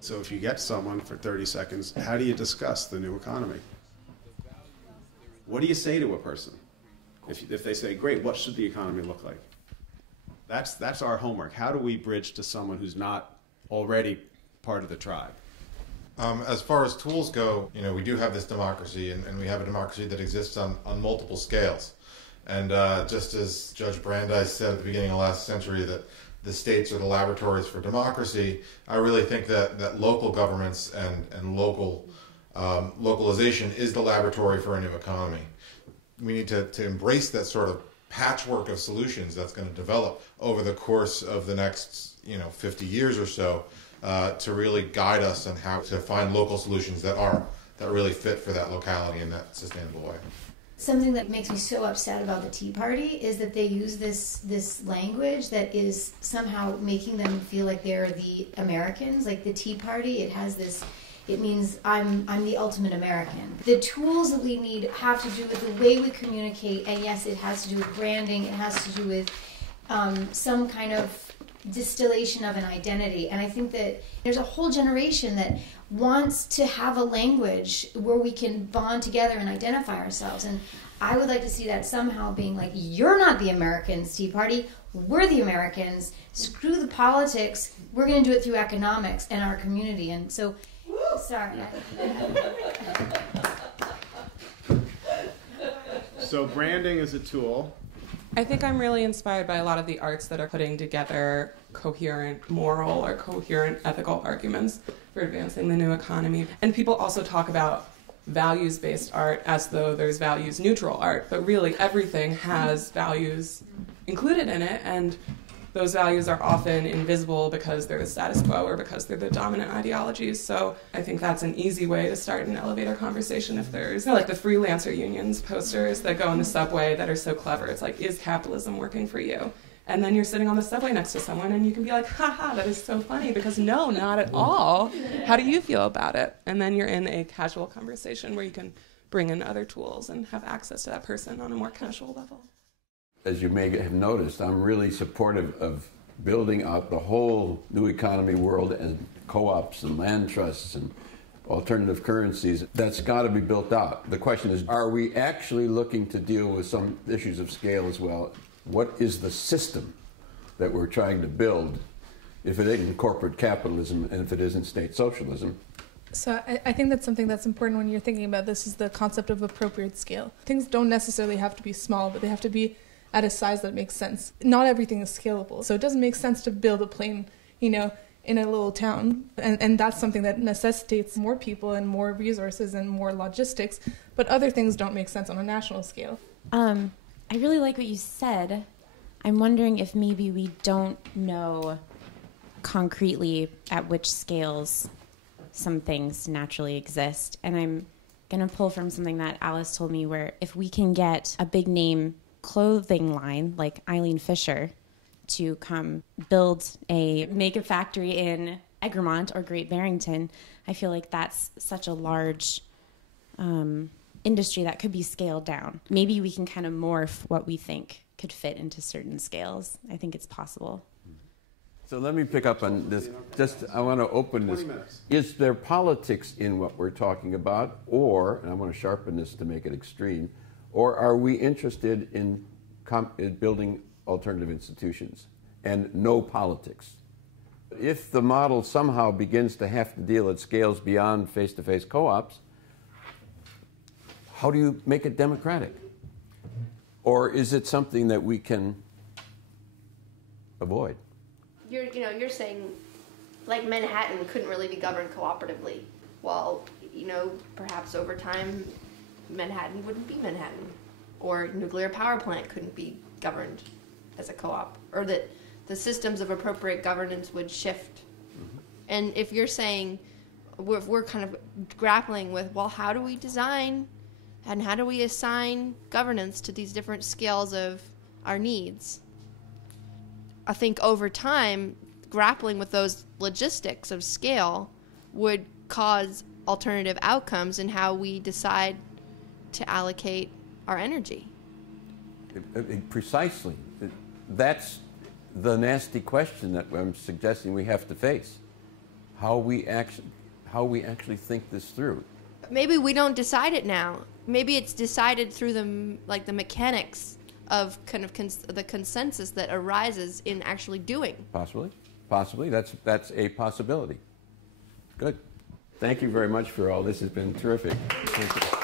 So if you get someone for 30 seconds, how do you discuss the new economy? What do you say to a person? If they say, great, what should the economy look like? That's our homework. How do we bridge to someone who's not already part of the tribe? As far as tools go, we do have this democracy, and we have a democracy that exists on multiple scales. And just as Judge Brandeis said at the beginning of last century that the states are the laboratories for democracy, I really think that local governments and localization is the laboratory for a new economy. We need to embrace that sort of patchwork of solutions that's going to develop over the course of the next 50 years or so to really guide us on how to find local solutions that really fit for that locality in that sustainable way. Something that makes me so upset about the Tea Party is that they use this language that is somehow making them feel like they're the Americans. Like the Tea Party, it means I'm the ultimate American. The tools that we need have to do with the way we communicate, and yes, it has to do with branding, it has to do with some kind of distillation of an identity. And I think that there's a whole generation that wants to have a language where we can bond together and identify ourselves. And I would like to see that somehow being like, you're not the Americans, Tea Party, we're the Americans, screw the politics, we're going to do it through economics and our community. And so, sorry. So branding is a tool. I think I'm really inspired by a lot of the arts that are putting together coherent moral or coherent ethical arguments for advancing the new economy. And people also talk about values-based art as though there's values-neutral art, but really everything has values included in it, and those values are often invisible because they're the status quo or because they're the dominant ideologies. So I think that's an easy way to start an elevator conversation. If there's like the freelancer unions posters that go in the subway that are so clever. It's like, is capitalism working for you? And then you're sitting on the subway next to someone and you can be like, haha, that is so funny, because no, not at all. How do you feel about it? And then you're in a casual conversation where you can bring in other tools and have access to that person on a more casual level. As you may have noticed, I'm really supportive of building out the whole new economy world and co-ops and land trusts and alternative currencies. That's got to be built out. The question is, are we actually looking to deal with some issues of scale as well? What is the system that we're trying to build if it isn't corporate capitalism and if it isn't state socialism? So I think that's something that's important when you're thinking about this, is the concept of appropriate scale. Things don't necessarily have to be small, but they have to be at a size that makes sense. Not everything is scalable. So it doesn't make sense to build a plane, in a little town. And that's something that necessitates more people and more resources and more logistics. But other things don't make sense on a national scale. I really like what you said. I'm wondering if maybe we don't know concretely at which scales some things naturally exist. And I'm going to pull from something that Alice told me, where if we can get a big name clothing line like Eileen Fisher to come make a factory in Egremont or Great Barrington, I feel like that's such a large industry that could be scaled down. Maybe we can kind of morph what we think could fit into certain scales. I think it's possible. So let me pick up on this. I want to open this. Is there politics in what we're talking about, or, and I want to sharpen this to make it extreme, or are we interested in building alternative institutions and no politics? If the model somehow begins to have to deal at scales beyond face-to-face co-ops, how do you make it democratic? Or is it something that we can avoid? You're saying, like, Manhattan couldn't really be governed cooperatively. Well, perhaps over time, Manhattan wouldn't be Manhattan, or nuclear power plant couldn't be governed as a co-op, or that the systems of appropriate governance would shift. Mm-hmm. And if you're saying, if we're kind of grappling with, well, how do we design and how do we assign governance to these different scales of our needs? I think over time, grappling with those logistics of scale would cause alternative outcomes in how we decide to allocate our energy. Precisely. That's the nasty question that I'm suggesting we have to face. How we actually think this through. Maybe we don't decide it now. Maybe it's decided through the mechanics of kind of the consensus that arises in actually doing. Possibly. That's a possibility. Good. Thank you very much for all this. Has been terrific. Thank you.